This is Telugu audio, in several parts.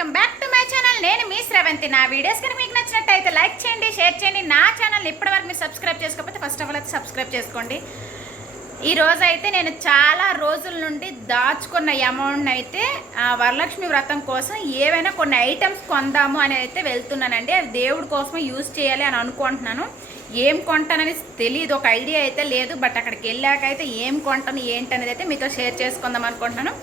Welcome back to my channel. నేను మీ శ్రవంతి. నా వీడియోస్ కనుక మీకు నచ్చినట్టయితే లైక్ చేయండి షేర్ చేయండి. నా ఛానల్ ఇప్పటివరకు మీరు సబ్స్క్రైబ్ చేసుకోకపోతే ఫస్ట్ ఆఫ్ ఆల్ అయితే సబ్స్క్రైబ్ చేసుకోండి. ఈ రోజు అయితే నేను చాలా రోజుల నుండి దాచుకున్న అమౌంట్ అయితే వరలక్ష్మి వ్రతం కోసం ఏవైనా కొన్ని ఐటమ్స్ కొందాము అని అయితే వెళ్తున్నానండి. అవి దేవుడి కోసం యూజ్ చేయాలి అని అనుకుంటున్నాను. ఏం కొంటానని తెలియదు ఒక ఐడియా అయితే లేదు. బట్ అక్కడికి వెళ్ళాక అయితే ఏం కొంటాను ఏంటనేది అయితే మీతో షేర్ చేసుకుందాం అనుకుంటున్నాను.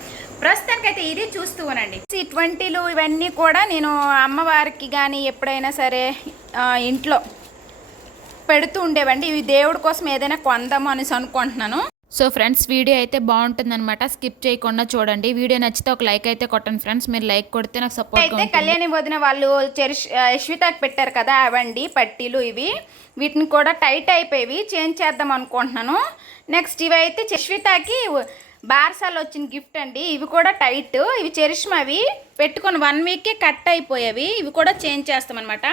ప్రస్తుతానికైతే ఇది చూస్తూ ఉనండి ఈ ట్వంటీలు ఇవన్నీ కూడా నేను అమ్మవారికి కానీ ఎప్పుడైనా సరే ఇంట్లో పెడుతూ ఉండేవండి. ఇవి దేవుడి కోసం ఏదైనా కొందాము అనేసి అనుకుంటున్నాను. సో ఫ్రెండ్స్ వీడియో అయితే బాగుంటుందన్నమాట. స్కిప్ చేయకుండా చూడండి. వీడియో నచ్చితే ఒక లైక్ అయితే కొట్టండి ఫ్రెండ్స్. మీరు లైక్ కొడితే నాకు సపోర్ట్ అయితే కళ్యాణి వదిన వాళ్ళు చెరిష్ యశ్వితాకి పెట్టారు కదా అవండి పట్టీలు ఇవి. వీటిని కూడా టైట్ అయిపోయి చేంజ్ చేద్దాం అనుకుంటున్నాను. నెక్స్ట్ ఇవి అయితే యశ్వితాకి బార్సాలో వచ్చిన గిఫ్ట్ అండి. ఇవి కూడా టైట్. ఇవి చెరిష్మవి పెట్టుకొని వన్ వీక్కే కట్ అయిపోయేవి. ఇవి కూడా చేంజ్ చేస్తామన్నమాట.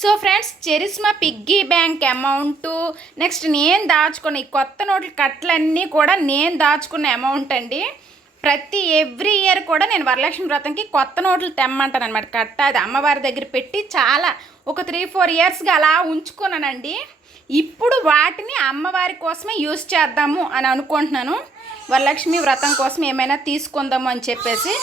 So friends Charishma piggy bank amount. Next నేను దాచుకున్న ఈ కొత్త నోట్ల కట్లన్నీ కూడా నేను దాచుకున్న అమౌంట్ అండి. ప్రతి ఎవ్రీ ఇయర్ కూడా నేను వరలక్ష్మి వ్రతంకి కొత్త నోట్లు తెమ్మంటాను అనమాట కట్ట అది అమ్మవారి దగ్గర పెట్టి చాలా ఒక త్రీ ఫోర్ ఇయర్స్గా అలా ఉంచుకున్నానండి. ఇప్పుడు వాటిని అమ్మవారి కోసమే యూస్ చేద్దాము అని అనుకుంటున్నాను. వరలక్ష్మి వ్రతం కోసం ఏమైనా తీసుకుందాము అని చెప్పేసి.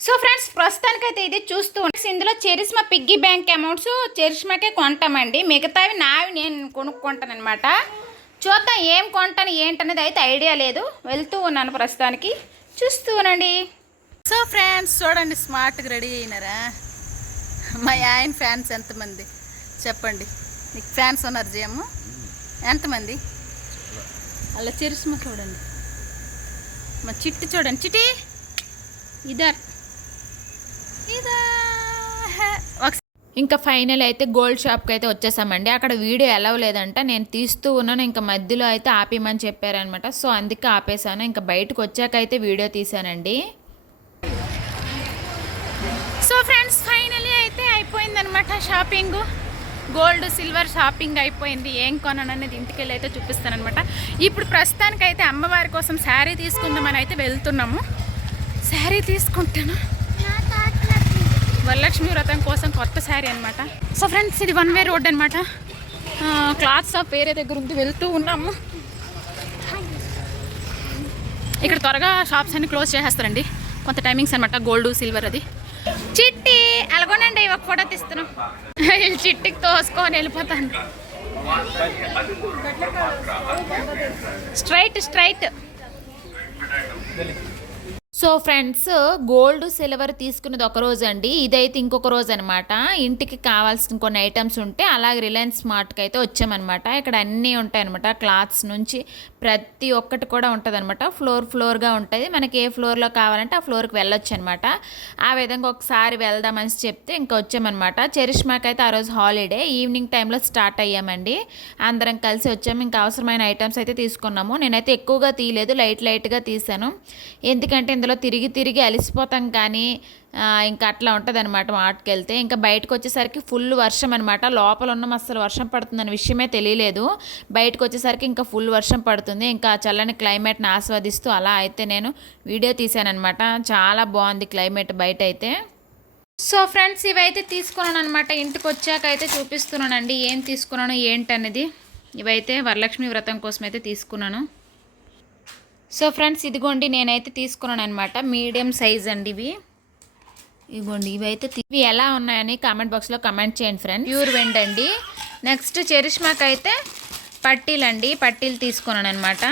సో ఫ్రెండ్స్ ప్రస్తుతానికైతే ఇది చూస్తూ ఇందులో చెరిస్మా పిగ్గీ బ్యాంక్ అమౌంట్స్ చెరిస్మాకే కొంటామండి. మిగతావి నావి నేను కొనుక్కుంటాను అనమాట చూద్దాం ఏం కొంటాను ఏంటనేది అయితే ఐడియా లేదు. వెళ్తూ ఉన్నాను ప్రస్తుతానికి. చూస్తూ ఉండండి. సో ఫ్రెండ్స్ చూడండి స్మార్ట్గా రెడీ అయినారా? మా ఆయన ఫ్యాన్స్ ఎంతమంది? చెప్పండి. మీకు ఫ్యాన్స్ ఉన్నారు జయమ్మ ఎంతమంది? అలా చెరుసుమ చూడండి. మా చిట్టి చూడండి. చిటి ఇదర్. ఇదా! ఇంకా ఫైనల్ అయితే గోల్డ్ షాప్కి అయితే వచ్చేసామండి. అక్కడ వీడియో ఎలా లేదంట. నేను తీస్తూ ఉన్నాను. ఇంకా మధ్యలో అయితే ఆపేయమని చెప్పారనమాట సో అందుకే ఆపేసాను. ఇంకా బయటకు వచ్చాక అయితే వీడియో తీసానండి. సో ఫ్రెండ్స్ ఫైనలీ అయితే అయిపోయిందనమాట షాపింగ్. గోల్డ్ సిల్వర్ షాపింగ్ అయిపోయింది. ఏం కొనను అనేది ఇంటికి వెళ్ళి అయితే చూపిస్తానమాట ఇప్పుడు ప్రస్తుతానికి అయితే అమ్మవారి కోసం శారీ తీసుకుందామని అయితే వెళ్తున్నాము. శారీ తీసుకుంటాను? వరలక్ష్మి వ్రతం కోసం కొత్త శారీ అనమాట సో ఫ్రెండ్స్ ఇది వన్ వే రోడ్ అనమాట క్లాత్ షాప్ వేరే దగ్గర ఉంది. వెళ్తూ ఉన్నాము. ఇక్కడ త్వరగా షాప్స్ అన్ని క్లోజ్ చేసేస్తారండి. కొంత టైమింగ్స్ అనమాట గోల్డ్ సిల్వర్ అది. చిట్టి! అలాగోనండి ఒక ఫోటో తీస్తున్నాం. వీళ్ళు చిట్టికి తోసుకొని వెళ్ళిపోతాను. Straight straight. So friends gold silver తీసుకున్నది ఒక రోజు అండి. ఇదైతే ఇంకొక రోజు అనమాట ఇంటికి కావాల్సిన కొన్ని ఐటమ్స్ ఉంటే అలాగే రిలయన్స్ స్మార్ట్కి అయితే వచ్చామన్నమాట. ఇక్కడ అన్నీ ఉంటాయన్నమాట క్లాత్స్ నుంచి ప్రతి ఒక్కటి కూడా ఉంటుంది అనమాట ఫ్లోర్ ఫ్లోర్గా ఉంటుంది. మనకి ఏ ఫ్లోర్లో కావాలంటే ఆ ఫ్లోర్కి వెళ్ళొచ్చు అనమాట ఆ విధంగా ఒకసారి వెళ్దామని చెప్తే ఇంకా వచ్చామన్నమాట. చెరిష్మాకి అయితే ఆ రోజు హాలిడే. ఈవినింగ్ టైంలో స్టార్ట్ అయ్యామండి. అందరం కలిసి వచ్చాము. ఇంకా అవసరమైన ఐటమ్స్ అయితే తీసుకున్నాము. నేనైతే ఎక్కువగా తీయలేదు. లైట్ లైట్గా తీసాను ఎందుకంటే అందులో తిరిగి తిరిగి అలిసిపోతాం కానీ ఇంకా అట్లా ఉంటుంది అనమాట మాటకి వెళ్తే ఇంకా బయటకు వచ్చేసరికి ఫుల్ వర్షం అనమాట లోపల ఉన్న అసలు వర్షం పడుతుందన్న విషయమే తెలియలేదు. బయటకు వచ్చేసరికి ఇంకా ఫుల్ వర్షం పడుతుంది. ఇంకా చల్లని క్లైమేట్ని ఆస్వాదిస్తూ అలా అయితే నేను వీడియో తీశానమాట చాలా బాగుంది క్లైమేట్ బయట అయితే సో ఫ్రెండ్స్ ఇవైతే తీసుకున్నాను అనమాట ఇంటికి వచ్చాక అయితే చూపిస్తున్నానండి. ఏం తీసుకున్నాను ఏంటనేది ఇవైతే వరలక్ష్మి వ్రతం కోసం అయితే తీసుకున్నాను. సో ఫ్రెండ్స్ ఇదిగోండి నేనైతే తీసుకున్నాను అనమాట మీడియం సైజ్ అండి ఇవి. ఇదిగోండి ఇవైతే అయితే ఇవి ఎలా ఉన్నాయని కామెంట్ బాక్స్లో కమెంట్ చేయండి ఫ్రెండ్ ప్యూర్ వెండ్ అండి. నెక్స్ట్ చెరిష్మాకి అయితే పట్టీలండి. పట్టీలు తీసుకున్నాను అనమాట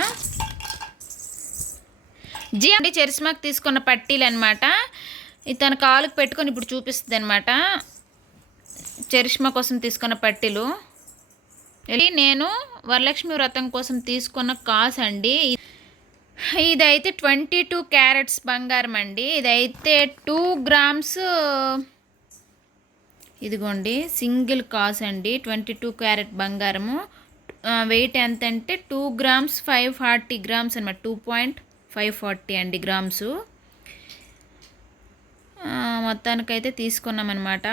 జీ అండి చెరిష్మాకి తీసుకున్న పట్టీలు అనమాట ఇది తన కాలుకు పెట్టుకొని ఇప్పుడు చూపిస్తుంది అనమాట చరిష్మా కోసం తీసుకున్న పట్టీలు. ఇది నేను వరలక్ష్మి వ్రతం కోసం తీసుకున్న కాస్ అండి. ఇదైతే ట్వంటీ టూ క్యారెట్స్ బంగారం అండి. ఇదైతే టూ గ్రామ్స్ ఇదిగోండి సింగిల్ కాస్ అండి. ట్వంటీ టూ క్యారెట్ బంగారము. వెయిట్ ఎంత అంటే two grams five forty grams అనమాట టూ పాయింట్ ఫైవ్ ఫార్టీ అండి గ్రామ్స్. మొత్తానికైతే తీసుకున్నాం అనమాట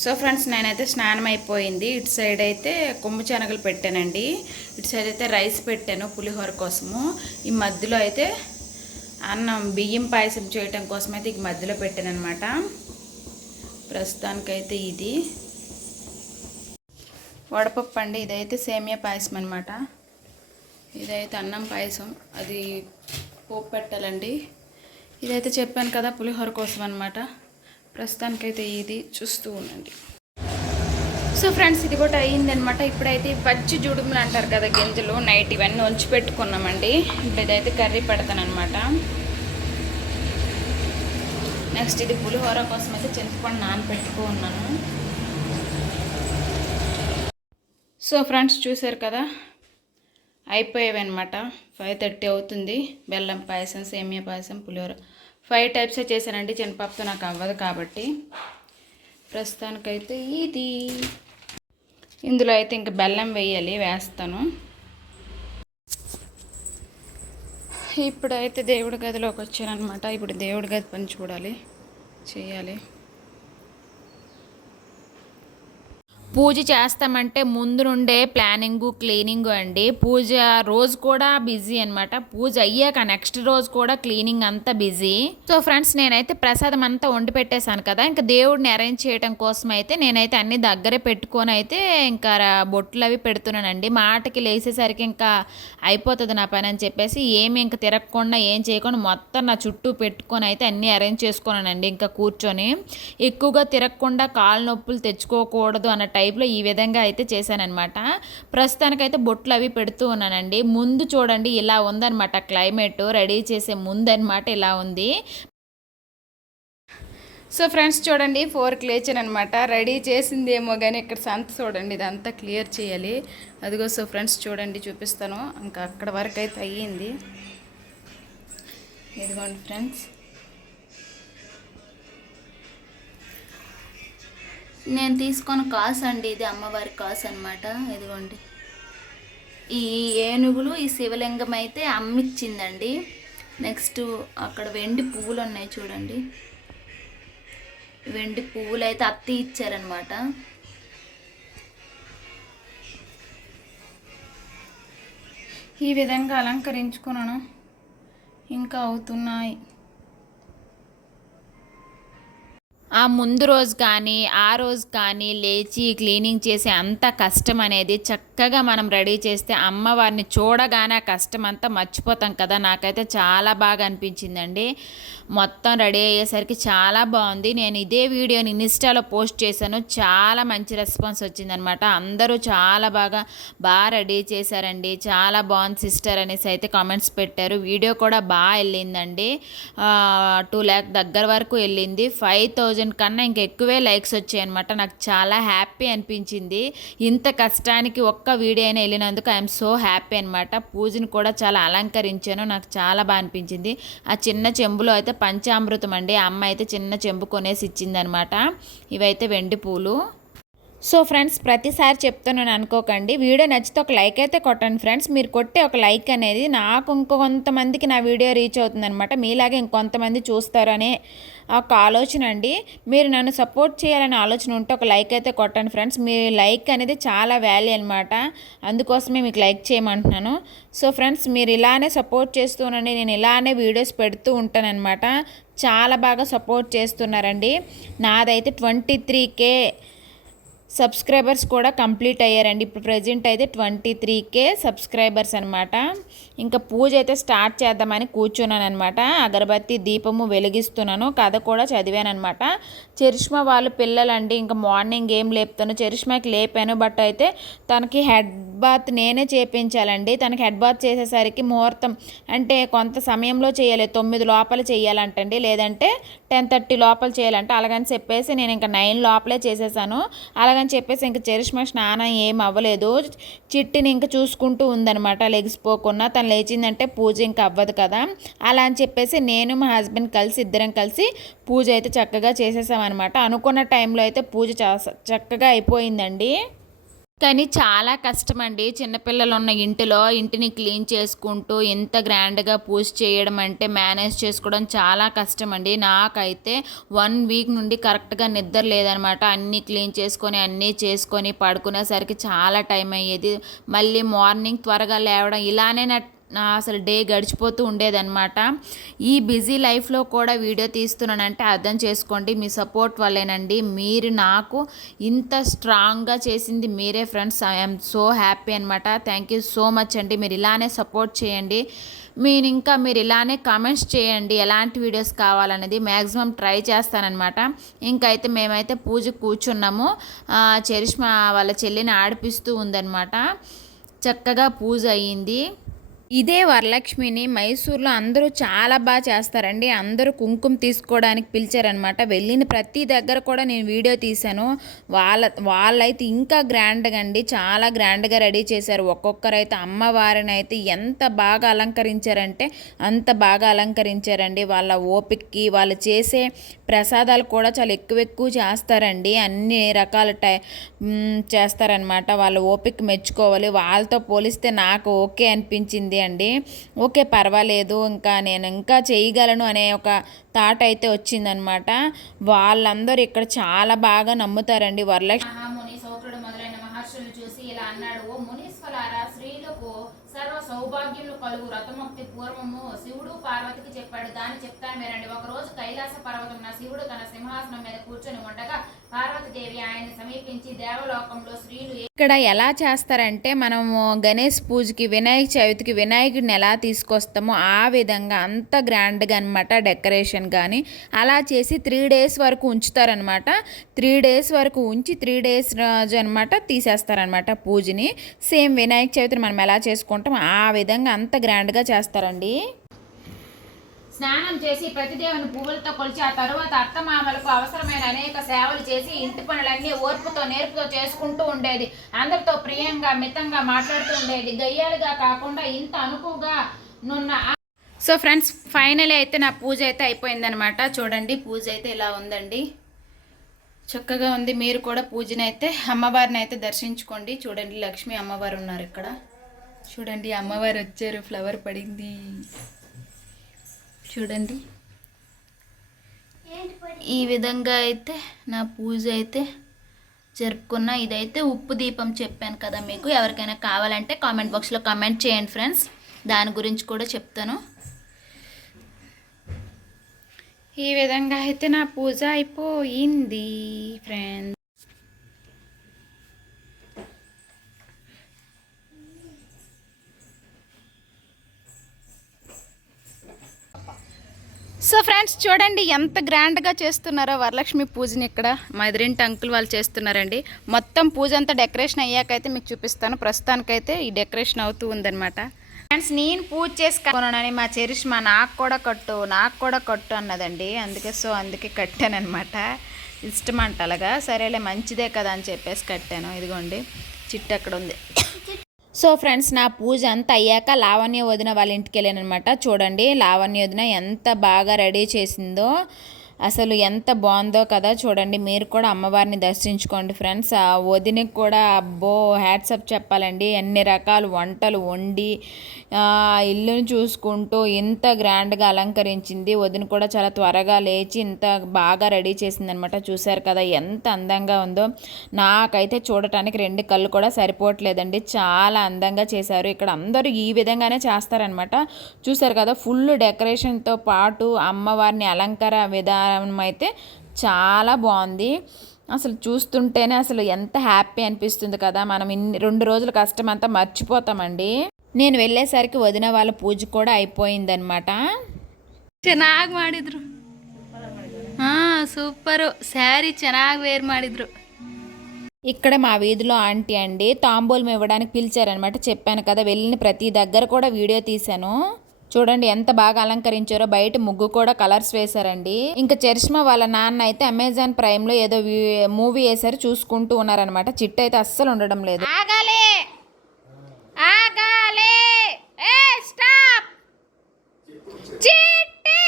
సో ఫ్రెండ్స్ నేనైతే స్నానం అయిపోయింది ఇటు సైడ్ అయితే కొమ్ము శనగలు పెట్టానండి. ఇటు సైడ్ అయితే రైస్ పెట్టాను పులిహోర కోసము. ఈ మధ్యలో అయితే అన్నం బియ్యం పాయసం చేయటం కోసం అయితే ఈ మధ్యలో పెట్టాను అనమాట ప్రస్తుతానికైతే ఇది. వడపప్పు అండి. ఇదైతే సేమియా పాయసం అనమాట ఇదైతే అన్నం పాయసం. అది పోపు పెట్టాలండి. ఇదైతే చెప్పాను కదా పులిహోర కోసం అనమాట ప్రస్తుతానికైతే ఇది చూస్తూ ఉండండి. సో ఫ్రెండ్స్ ఇది కూడా అయ్యిందనమాట ఇప్పుడైతే పచ్చి జుడుములు అంటారు కదా గింజలు నైట్ ఇవన్నీ ఉంచి పెట్టుకున్నామండి. ఇప్పుడు ఇదైతే కర్రీ పెడతానమాట నెక్స్ట్ ఇది పులిహోర కోసం అయితే చింతపండు నానబెట్టుకో ఉన్నాను. సో ఫ్రెండ్స్ చూసారు కదా? అయిపోయేవి అనమాట ఫైవ్ థర్టీ అవుతుంది. బెల్లం పాయసం సేమియా పాయసం పులిహోర. ఫైవ్ టైప్సే చేశానండి చిన్నపప్పుతో నాకు అవ్వదు కాబట్టి ప్రస్తుతానికైతే ఇది. ఇందులో అయితే ఇంకా బెల్లం వేయాలి వేస్తాను. ఇప్పుడైతే దేవుడి గదిలోకి వచ్చానమాట ఇప్పుడు దేవుడి గది పని చూడాలి చేయాలి. పూజ చేస్తామంటే ముందు నుండే ప్లానింగ్ క్లీనింగ్ అండి. పూజ రోజు కూడా బిజీ అనమాట పూజ అయ్యాక నెక్స్ట్ రోజు కూడా క్లీనింగ్ అంతా బిజీ. సో ఫ్రెండ్స్ నేనైతే ప్రసాదం అంతా వండి పెట్టేశాను కదా ఇంకా దేవుడిని అరేంజ్ చేయడం కోసం అయితే నేనైతే అన్ని దగ్గరే పెట్టుకొని అయితే ఇంకా బొట్లు అవి పెడుతున్నానండి. మాటకి లేసేసరికి ఇంకా అయిపోతుంది నా పని అని చెప్పేసి ఏమి ఇంకా తిరగకుండా ఏం చేయకుండా మొత్తం నా చుట్టూ పెట్టుకొని అయితే అన్నీ అరేంజ్ చేసుకున్నానండి ఇంకా కూర్చొని. ఎక్కువగా తిరగకుండా కాలు నొప్పులు తెచ్చుకోకూడదు అన్నట్టు టైప్లో ఈ విధంగా అయితే చేశానన్నమాట. ప్రస్తుతానికైతే బొట్లు అవి పెడుతూ ఉన్నానండి. ముందు చూడండి ఇలా ఉందన్నమాట క్లైమేట్. రెడీ చేసే ముందు అనమాట ఇలా ఉంది. సో ఫ్రెండ్స్ చూడండి ఫోర్కి లేచాను అనమాట రెడీ చేసిందేమో కానీ ఇక్కడ సంత చూడండి ఇదంతా క్లియర్ చేయాలి. అదిగో సో ఫ్రెండ్స్ చూడండి చూపిస్తాను. ఇంకా అక్కడ వరకు అయితే అయ్యింది. ఇదిగోండి ఫ్రెండ్స్. నేను తీసుకున్న కాసు అండి ఇది అమ్మవారి కాసు అనమాట ఇదిగోండి. ఈ ఏనుగులు ఈ శివలింగం అయితే అమ్మిచ్చిందండి. నెక్స్ట్ అక్కడ వెండి పువ్వులు ఉన్నాయి చూడండి. వెండి పువ్వులు అయితే అత్తి ఇచ్చారనమాట ఈ విధంగా అలంకరించుకున్నాను. ఇంకా అవుతున్నాయి. ఆ ముందు రోజు కానీ ఆ రోజు కానీ లేచి క్లీనింగ్ చేసే అంత కష్టం అనేది చక్కగా మనం రెడీ చేస్తే అమ్మవారిని చూడగానే ఆ కష్టం అంతా మర్చిపోతాం కదా. నాకైతే చాలా బాగా అనిపించిందండి. మొత్తం రెడీ అయ్యేసరికి చాలా బాగుంది. నేను ఇదే వీడియోని ఇన్స్టాలో పోస్ట్ చేశాను. చాలా మంచి రెస్పాన్స్ వచ్చిందనమాట. అందరూ చాలా బాగా బాగా రెడీ చేశారండి. చాలా బాగుంది సిస్టర్ అనేసి అయితే కామెంట్స్ పెట్టారు. వీడియో కూడా బాగా వెళ్ళిందండి. టూ ల్యాక్ దగ్గర వరకు వెళ్ళింది. ఫైవ్ థౌజండ్ కన్నా ఇంకా ఎక్కువే లైక్స్ వచ్చాయన్నమాట నాకు చాలా హ్యాపీ అనిపించింది. ఇంత కష్టానికి ఒక్క వీడియో అయినా వెళ్ళినందుకు ఐఎమ్ సో హ్యాపీ అనమాట పూజని కూడా చాలా అలంకరించాను. నాకు చాలా బాగా అనిపించింది. ఆ చిన్న చెంబులో అయితే పంచామృతం అండి. ఆ అమ్మ అయితే చిన్న చెంబు కొనేసి ఇచ్చిందనమాట ఇవైతే వెండి పూలు. సో ఫ్రెండ్స్ ప్రతిసారి చెప్తున్నాను అనుకోకండి. వీడియో నచ్చితే ఒక లైక్ అయితే కొట్టండి ఫ్రెండ్స్. మీరు కొట్టే ఒక లైక్ అనేది నాకు ఇంకొంతమందికి నా వీడియో రీచ్ అవుతుందన్నమాట. మీలాగే ఇంకొంతమంది చూస్తారనే ఒక ఆలోచన అండి. మీరు నన్ను సపోర్ట్ చేయాలనే ఆలోచన ఉంటే ఒక లైక్ అయితే కొట్టండి ఫ్రెండ్స్. మీ లైక్ అనేది చాలా వాల్యూ అనమాట అందుకోసమే మీకు లైక్ చేయమంటున్నాను. సో ఫ్రెండ్స్ మీరు ఇలానే సపోర్ట్ చేస్తూనండి. నేను ఇలానే వీడియోస్ పెడుతూ ఉంటానన్నమాట. చాలా బాగా సపోర్ట్ చేస్తున్నారండి. నాదైతే ట్వంటీ త్రీ కే సబ్స్క్రైబర్స్ కూడా కంప్లీట్ అయ్యారండి. ఇప్పుడు ప్రజెంట్ అయితే ట్వంటీ త్రీ కే సబ్స్క్రైబర్స్ అనమాట ఇంకా పూజ అయితే స్టార్ట్ చేద్దామని కూర్చున్నాను అనమాట అగరబత్తి దీపము వెలిగిస్తున్నాను. కథ కూడా చదివాను అనమాట చరిష్మా వాళ్ళ పిల్లలండి ఇంకా మార్నింగ్ ఏం లేపుతాను చరిష్మాకి లేపాను బట్ అయితే తనకి హెడ్ బాత్ నేనే చేపించాలండి. తనకి హెడ్ బాత్ చేసేసరికి ముహూర్తం అంటే కొంత సమయంలో చేయాలి తొమ్మిది లోపల చేయాలంటండి. లేదంటే టెన్ థర్టీ లోపల చేయాలంటే. అలాగని చెప్పేసి నేను ఇంకా నైన్ లోపలే చేసేసాను. అలాగని చెప్పేసి ఇంకా చరిష్మా స్నానం ఏం అవ్వలేదు. చిట్టిని ఇంకా చూసుకుంటూ ఉందనమాట లెగిసిపోకుండా తను లేచిందంటే పూజ ఇంకా అవ్వదు కదా. అలా అని చెప్పేసి నేను మా హస్బెండ్ కలిసి ఇద్దరం కలిసి పూజ అయితే చక్కగా అనమాట అనుకున్న టైంలో అయితే పూజ చక్కగా అయిపోయిందండి. కానీ చాలా కష్టం అండి చిన్నపిల్లలు ఉన్న ఇంటిలో ఇంటిని క్లీన్ చేసుకుంటూ ఇంత గ్రాండ్గా పూజ చేయడం అంటే మేనేజ్ చేసుకోవడం చాలా కష్టం అండి నాకైతే వన్ వీక్ నుండి కరెక్ట్గా నిద్ర లేదనమాట అన్నీ క్లీన్ చేసుకొని అన్నీ చేసుకొని పడుకునేసరికి చాలా టైం అయ్యేది. మళ్ళీ మార్నింగ్ త్వరగా లేవడం ఇలానే నా అసలు డే గడిచిపోతూ ఉండేదన్నమాట. ఈ బిజీ లైఫ్లో కూడా వీడియో తీస్తున్నానంటే అర్థం చేసుకోండి మీ సపోర్ట్ వల్లేనండి. మీరు నాకు ఇంత స్ట్రాంగ్గా చేసింది మీరే ఫ్రెండ్స్. ఐఎమ్ సో హ్యాపీ అనమాట థ్యాంక్ యూ సో మచ్ అండి. మీరు ఇలానే సపోర్ట్ చేయండి. మీరు ఇంకా మీరు ఇలానే కామెంట్స్ చేయండి ఎలాంటి వీడియోస్ కావాలనేది మ్యాక్సిమం ట్రై చేస్తానన్నమాట. ఇంకైతే మేమైతే పూజ కూర్చున్నాము. చరిష్మా వాళ్ళ చెల్లిని ఆడిపిస్తూ ఉందన్నమాట. చక్కగా పూజ అయ్యింది. ఇదే వరలక్ష్మిని మైసూర్లో అందరూ చాలా బాగా చేస్తారండి. అందరూ కుంకుమ తీసుకోవడానికి పిలిచారనమాట వెళ్ళిన ప్రతి దగ్గర కూడా నేను వీడియో తీశాను. వాళ్ళ వాళ్ళైతే ఇంకా గ్రాండ్గా అండి. చాలా గ్రాండ్గా రెడీ చేశారు. ఒక్కొక్కరైతే అమ్మవారిని అయితే ఎంత బాగా అలంకరించారంటే అంత బాగా అలంకరించారండి. వాళ్ళ ఓపికకి వాళ్ళు చేసే ప్రసాదాలు కూడా చాలా ఎక్కువ ఎక్కువ చేస్తారండి. అన్ని రకాల టై చేస్తారనమాట వాళ్ళ ఓపిక మెచ్చుకోవాలి. వాళ్ళతో పోలిస్తే నాకు ఓకే అనిపించింది. అండి. ఓకే పర్వాలేదు. ఇంకా నేను ఇంకా చేయగలను అనే ఒక థాట్ అయితే వచ్చిందనమాట. వాళ్ళందరూ ఇక్కడ చాలా బాగా నమ్ముతారండి వరలక్ష్మి. సౌకుడు మొదలైన మహర్షులను చూసి ఇలా అన్నాడు ఓ మునీశ్వరారా స్త్రీలకు సర్వ సౌభాగ్యములు కలుగు రథమక్తి పూర్వము పడుతా అని చెప్తాను మీరండి ఒకరోజు కైలాస పర్వతం శివుడు తన సింహాసనం మీద కూర్చొని ఉండగా పార్వతీదేవి ఆయన్ని సమీపించి దేవలోకంలో స్త్రీలు ఇక్కడ ఎలా చేస్తారంటే మనము గణేష్ పూజకి వినాయక చవితికి వినాయకుడిని ఎలా తీసుకొస్తామో ఆ విధంగా అంత గ్రాండ్గా అనమాట డెకరేషన్ కానీ అలా చేసి త్రీ డేస్ వరకు ఉంచుతారనమాట త్రీ డేస్ వరకు ఉంచి త్రీ డేస్ రోజు అనమాట తీసేస్తారనమాట పూజని. సేమ్ వినాయక చవితిని మనం ఎలా చేసుకుంటాం ఆ విధంగా అంత గ్రాండ్గా చేస్తారండి. స్నానం చేసి ప్రతిదేవుని పువ్వులతో కొలిచి ఆ తరువాత అత్తమామలకు అవసరమైన అనేక సేవలు చేసి ఇంటి పనులన్నీ ఓర్పుతో నేర్పుతో చేసుకుంటూ ఉండేది. అందరితో ప్రియంగా మితంగా మాట్లాడుతూ ఉండేది. గయ్యాలుగా కాకుండా ఇంత అనుకువగా నున్న సో ఫ్రెండ్స్ ఫైనల్ అయితే నా పూజ అయితే అయిపోయిందనమాట చూడండి పూజ అయితే ఇలా ఉందండి? చక్కగా ఉంది. మీరు కూడా పూజని అయితే అమ్మవారిని అయితే దర్శించుకోండి. చూడండి లక్ష్మి అమ్మవారు ఉన్నారు ఇక్కడ. చూడండి అమ్మవారు వచ్చారు. ఫ్లవర్ పడింది. చూడండి. ఈ విధంగా అయితే నా పూజ అయితే జరుపుకున్న. ఇదైతే ఉప్పు దీపం చెప్పాను కదా మీకు. ఎవరికైనా కావాలంటే కామెంట్ బాక్స్లో కామెంట్ చేయండి ఫ్రెండ్స్. దాని గురించి కూడా చెప్తాను. ఈ విధంగా అయితే నా పూజ అయిపోయింది ఫ్రెండ్స్. సో ఫ్రెండ్స్ చూడండి ఎంత గ్రాండ్గా చేస్తున్నారో వరలక్ష్మి పూజని ఇక్కడ. మా ఎదురింటి అంకుల్ వాళ్ళు చేస్తున్నారండి. మొత్తం పూజ అంతా డెకరేషన్ అయ్యాకైతే మీకు చూపిస్తాను. ప్రస్తుతానికైతే ఈ డెకరేషన్ అవుతూ ఉందన్నమాట. ఫ్రెండ్స్ నేను పూజ చేసుకున్నానని మా చెరిష్మా నాకు కూడా కట్టు నాకు కూడా కట్టు అన్నదండి. అందుకే సో అందుకే కట్టానమాట ఇష్టం అంట అలాగా. సరేలే మంచిదే కదా అని చెప్పేసి కట్టాను. ఇదిగోండి చిట్టు అక్కడ ఉంది. సో ఫ్రెండ్స్ నా పూజ అంతా అయ్యాక లావణ్య వదిన వాళ్ళ ఇంటికి వెళ్ళానమాట చూడండి లావణ్య వదిన ఎంత బాగా రెడీ చేసిందో. అసలు ఎంత బాగుందో కదా చూడండి. మీరు కూడా అమ్మవారిని దర్శించుకోండి ఫ్రెండ్స్. ఆ వదినకి కూడా అబ్బో హ్యాట్సప్ చెప్పాలండి. ఎన్ని రకాల వంటలు వండి ఆ, ఇల్లుని చూసుకుంటూ ఇంత గ్రాండ్గా అలంకరించింది. వదిన కూడా చాలా త్వరగా లేచి ఇంత బాగా రెడీ చేసిందనమాట. చూశారు కదా ఎంత అందంగా ఉందో. నాకైతే చూడటానికి రెండు కళ్ళు కూడా సరిపోవట్లేదండి. చాలా అందంగా చేశారు. ఇక్కడ అందరూ ఈ విధంగానే చేస్తారనమాట. చూశారు కదా ఫుల్ డెకరేషన్తో పాటు అమ్మవారిని అలంకార విధానం అయితే చాలా బాగుంది అసలు చూస్తుంటేనే అసలు ఎంత హ్యాపీ అనిపిస్తుంది కదా మనం ఇన్ని రెండు రోజుల కష్టం అంతా మర్చిపోతామండి నేను వెళ్ళేసరికి వదిన వాళ్ళ పూజ కూడా అయిపోయిందనమాట ಚೆನ್ನಾಗಿ ಮಾಡಿದ್ರು ಹಾ ಸೂಪರು ಸ್ಯಾರಿ ಚೆನ್ನಾಗಿ ವೇರ್ ಮಾಡಿದ್ರು ఇక్కడ మా వీధిలో ఆంటీ అండి తాంబూలం ఇవ్వడానికి పిలిచారనమాట చెప్పాను కదా వెళ్ళిన ప్రతి దగ్గర కూడా వీడియో తీశాను చూడండి ఎంత బాగా అలంకరించారో. బయట ముగ్గు కూడా కలర్స్ వేశారండి. ఇంకా చరిష్మా వాళ్ళ నాన్న అయితే అమెజాన్ ప్రైమ్లో ఏదో మూవీ వేశారు చూసుకుంటూ ఉన్నారనమాట చిట్టు అయితే అస్సలు ఉండడం లేదు. ఏ స్టాప్ చిట్టి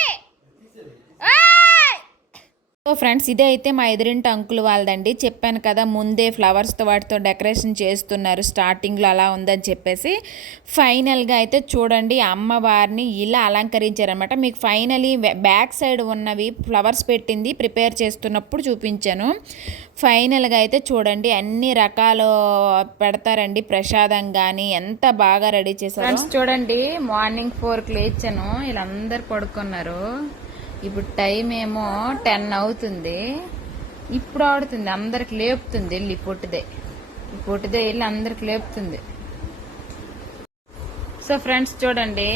ఓయ్! సో ఫ్రెండ్స్ ఇదే అయితే మా ఎదురింటి అంకుల్ వాళ్ళదండి. చెప్పాను కదా ముందే ఫ్లవర్స్తో వాటితో డెకరేషన్ చేస్తున్నారు. స్టార్టింగ్లో అలా ఉందని చెప్పేసి ఫైనల్గా అయితే చూడండి అమ్మవారిని ఇలా అలంకరించారనమాట మీకు ఫైనలీ బ్యాక్ సైడ్ ఉన్నవి ఫ్లవర్స్ పెట్టింది ప్రిపేర్ చేస్తున్నప్పుడు చూపించాను. ఫైనల్గా అయితే చూడండి అన్ని రకాలు పెడతారండి. ప్రసాదం కానీ ఎంత బాగా రెడీ చేశారు. చూడండి మార్నింగ్ ఫోర్కి లేచాను. వీళ్ళందరూ పడుకున్నారు. ఇప్పుడు టైం ఏమో టెన్ అవుతుంది. ఇప్పుడు ఆడుతుంది అందరికి లేపుతుంది వెళ్ళి పొట్టుదే. పొట్టిదే పొట్టిదే వెళ్ళి అందరికి లేపుతుంది. సో ఫ్రెండ్స్ చూడండి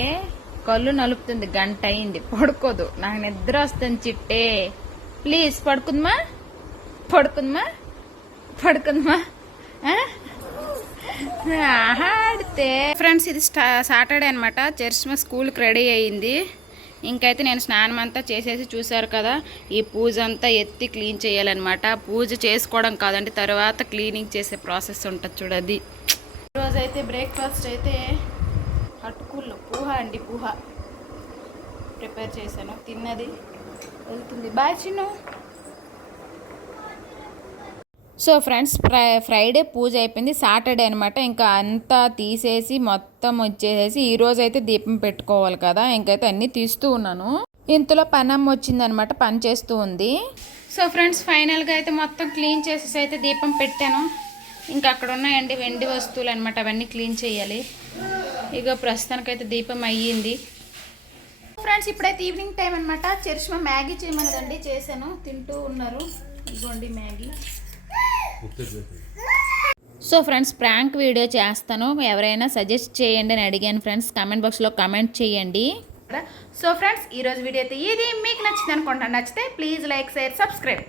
కళ్ళు నలుపుతుంది గంట అయింది. పడుకోదు. నాకు నిద్ర వస్తుంది చిట్టే. ప్లీజ్ పడుకుందమా పడుకుందమా పడుకుందమా ఆడితే. ఫ్రెండ్స్ ఇది స్టా సాటర్డే అనమాట చర్చ్మా స్కూల్కి రెడీ అయింది. ఇంకైతే నేను స్నానం అంతా చేసేసి చూశారు కదా ఈ పూజ అంతా ఎత్తి క్లీన్ చేయాలన్నమాట. పూజ చేసుకోవడం కాదండి తర్వాత క్లీనింగ్ చేసే ప్రాసెస్ ఉంటుంది చూడది ఈరోజు అయితే బ్రేక్ఫాస్ట్ అయితే అటుకులు పూహ అండి పూహ. ప్రిపేర్ చేశాను తిన్నది. వెళ్తుంది. Bye Chinnu. So friends fry Friday పూజ అయిపోయింది. సాటర్డే అనమాట ఇంకా అంతా తీసేసి మొత్తం వచ్చేసేసి ఈరోజు అయితే దీపం పెట్టుకోవాలి కదా. ఇంకైతే అన్నీ తీస్తూ ఉన్నాను. ఇంతలో పనమ్మ వచ్చిందనమాట పని చేస్తూ ఉంది. సో ఫ్రెండ్స్ ఫైనల్గా అయితే మొత్తం క్లీన్ చేసేసి అయితే దీపం పెట్టాను. ఇంకా అక్కడ ఉన్నాయండి వెండి వస్తువులు అనమాట అవన్నీ క్లీన్ చేయాలి. ఇక ప్రస్తుతానికైతే దీపం అయ్యింది. ఫ్రెండ్స్ ఇప్పుడైతే ఈవినింగ్ టైం అనమాట చర్చ్మ మ్యాగీ చేయమన్నదండి చేశాను. తింటూ ఉన్నారు. ఇదిగోండి Maggi. So friends prank video చేస్తాను. ఎవరైనా సజెస్ట్ చేయండి అని అడిగాను ఫ్రెండ్స్. కామెంట్ బాక్స్లో కామెంట్ చేయండి. సో ఫ్రెండ్స్ ఈరోజు వీడియో అయితే ఇది. మీకు నచ్చింది అనుకుంటాను నచ్చితే ప్లీజ్ లైక్ షేర్ సబ్స్క్రైబ్.